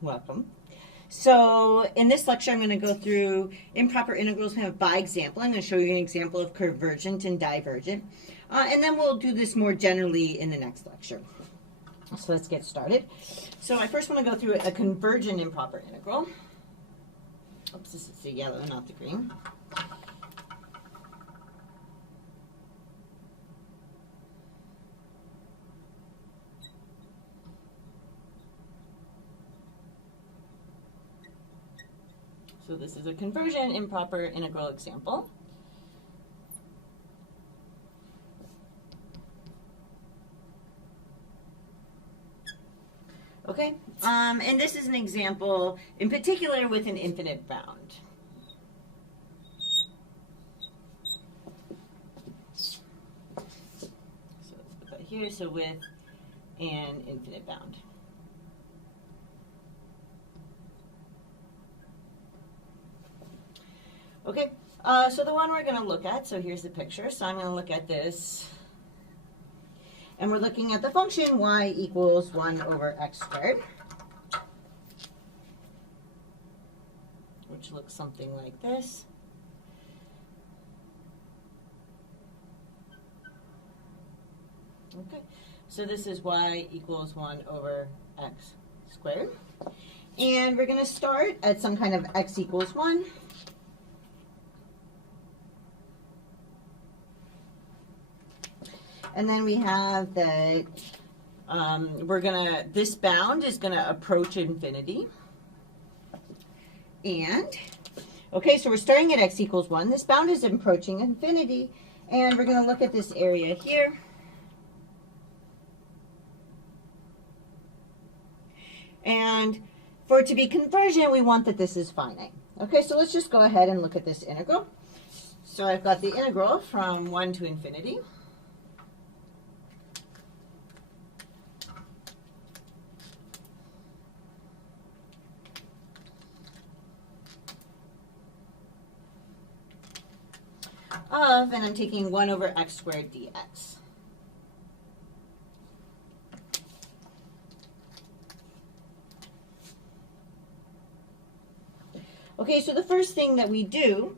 Welcome. So in this lecture, I'm going to go through improper integrals kind of by example. I'm going to show you an example of convergent and divergent. And then we'll do this more generally in the next lecture. So let's get started. So I first want to go through a convergent improper integral. Oops, this is the yellow, not the green. So this is a convergent improper integral example. Okay, and this is an example in particular with an infinite bound. So let's put that here, so with an infinite bound. Okay, so the one we're going to look at, so here's the picture. So I'm going to look at this. And we're looking at the function y equals 1 over x squared, which looks something like this. Okay, so this is y equals 1 over x squared. And we're going to start at some kind of x equals 1. And then we have that this bound is gonna approach infinity. And, okay, so we're starting at x equals 1. This bound is approaching infinity. And we're gonna look at this area here. And for it to be convergent, we want that this is finite. Okay, so let's just go ahead and look at this integral. So I've got the integral from 1 to infinity. And I'm taking 1 over x squared dx. Okay, so the first thing that we do,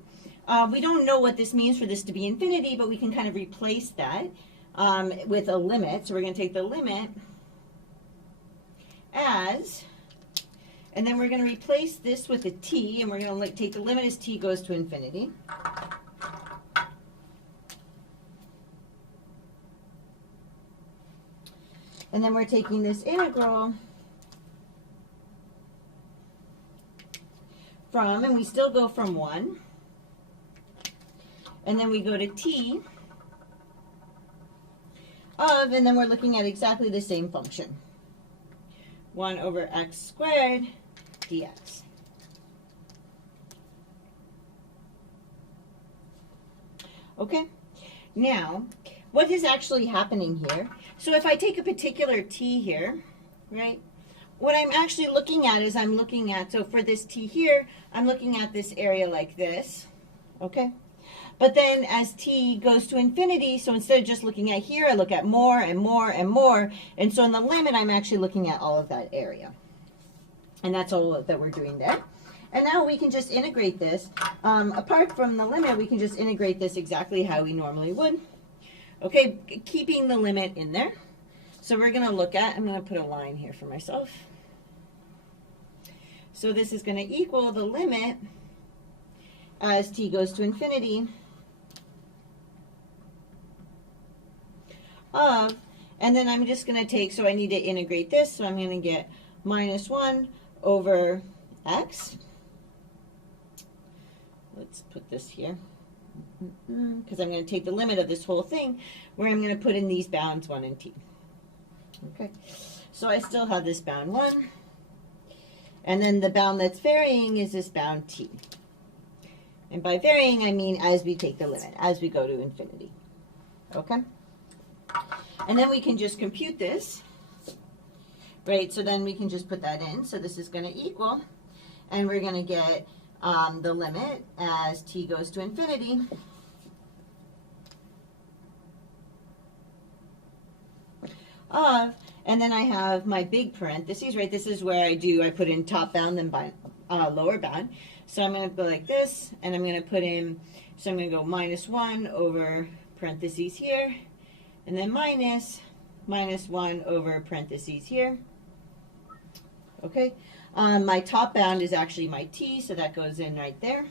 we don't know what this means for this to be infinity, but we can kind of replace that with a limit. So we're going to take the limit as, and then we're going to replace this with a t, and we're going to take the limit as t goes to infinity. And then we're taking this integral from, and we still go from 1. And then we go to t of, and then we're looking at exactly the same function. 1 over x squared dx. Okay, now, what is actually happening here? So if I take a particular t here, right, what I'm actually looking at is so for this t here, I'm looking at this area like this, okay? But then as t goes to infinity, so instead of just looking at here, I look at more and more and more, and so in the limit, I'm actually looking at all of that area. And that's all that we're doing there. And now we can just integrate this. Apart from the limit, we can just integrate this exactly how we normally would. Okay, keeping the limit in there. So we're going to look at, I'm going to put a line here for myself. So this is going to equal the limit as t goes to infinity of, and then I'm just going to take, so I need to integrate this, so I'm going to get minus 1 over x. Let's put this here. Because I'm going to take the limit of this whole thing, where I'm going to put in these bounds 1 and t. Okay, so I still have this bound 1, and then the bound that's varying is this bound t. And by varying, I mean as we take the limit, as we go to infinity. Okay? And then we can just compute this, right? So then we can just put that in. So this is going to equal, and we're going to get the limit as t goes to infinity of, And then I have my big parentheses, right? This is where I put in top bound and lower bound. So I'm going to go like this, and I'm going to put in, so I'm going to go -1 over parentheses here, and then -1 over parentheses here. Okay, my top bound is actually my t, so that goes in right there.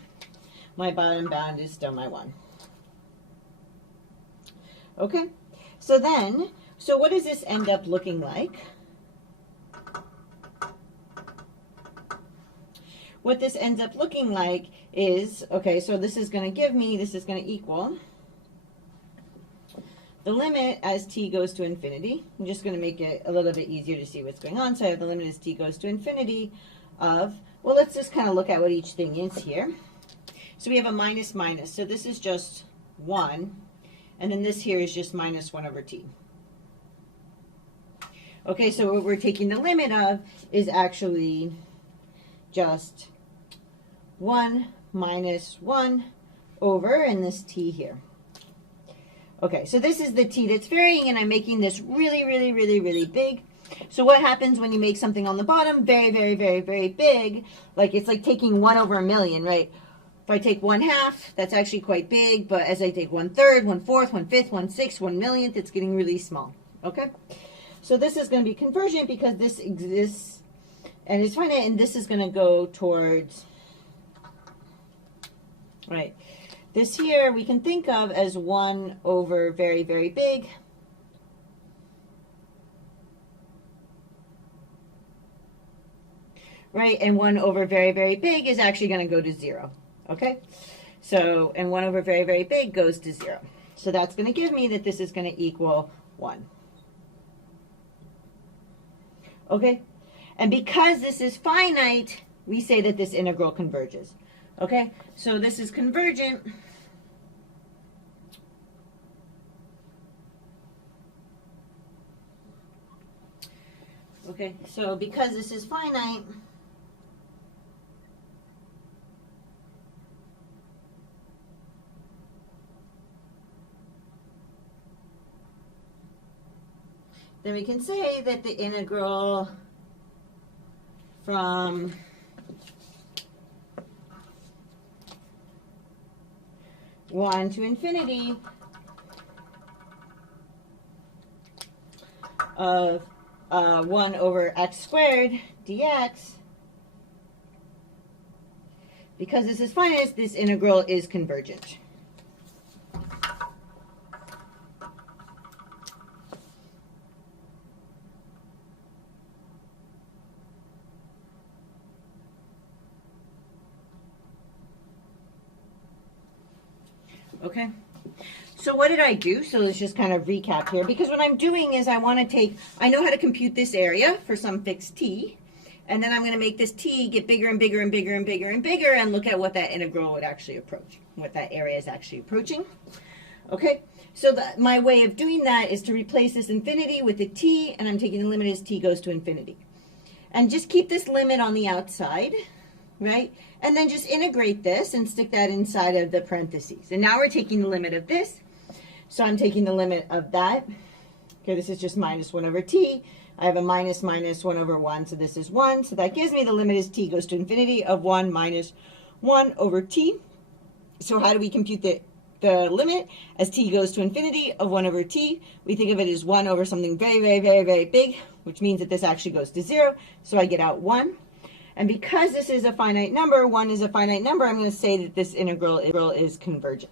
My bottom bound is still my 1. Okay, so what does this end up looking like? What this ends up looking like is, okay, so this is going to equal the limit as t goes to infinity. I'm just going to make it a little bit easier to see what's going on. So I have the limit as t goes to infinity of, well, let's just kind of look at what each thing is here. So we have a minus minus. So this is just 1. And then this here is just -1 over t. Okay, so what we're taking the limit of is actually just 1 minus 1 over, and this t here. Okay, so this is the t that's varying, and I'm making this really, really, really, really big. So what happens when you make something on the bottom very, very, very, very big? Like, it's like taking 1 over a million, right? If I take 1/2, that's actually quite big, but as I take 1/3, 1/4, 1/5, 1/6, 1/millionth, it's getting really small, okay? So this is going to be convergent because this exists, and it's finite, and this is going to go towards, right? This here we can think of as 1 over very, very big. Right, and 1 over very, very big is actually going to go to 0. Okay, so, and 1 over very, very big goes to 0. So that's going to give me that this is going to equal 1. Okay, and because this is finite, we say that this integral converges. Okay, so this is convergent. Okay, so because this is finite, then we can say that the integral from one to infinity of 1 over x squared dx, because this is finite, this integral is convergent. Okay, so what did I do? So let's just kind of recap here, because what I'm doing is I know how to compute this area for some fixed t, and then I'm going to make this t get bigger and bigger and bigger and bigger and bigger, and look at what that integral would actually approach, what that area is actually approaching. Okay, so my way of doing that is to replace this infinity with a t, and I'm taking the limit as t goes to infinity. And just keep this limit on the outside, right? And then just integrate this and stick that inside of the parentheses. And now we're taking the limit of this. So I'm taking the limit of that. Okay, this is just -1 over t. I have a minus 1 over 1, so this is 1. So that gives me the limit as t goes to infinity of 1 minus 1 over t. So how do we compute the limit as t goes to infinity of 1 over t? We think of it as 1 over something very, very, very, very big, which means that this actually goes to 0. So I get out 1. And because this is a finite number, 1 is a finite number, I'm going to say that this integral is convergent.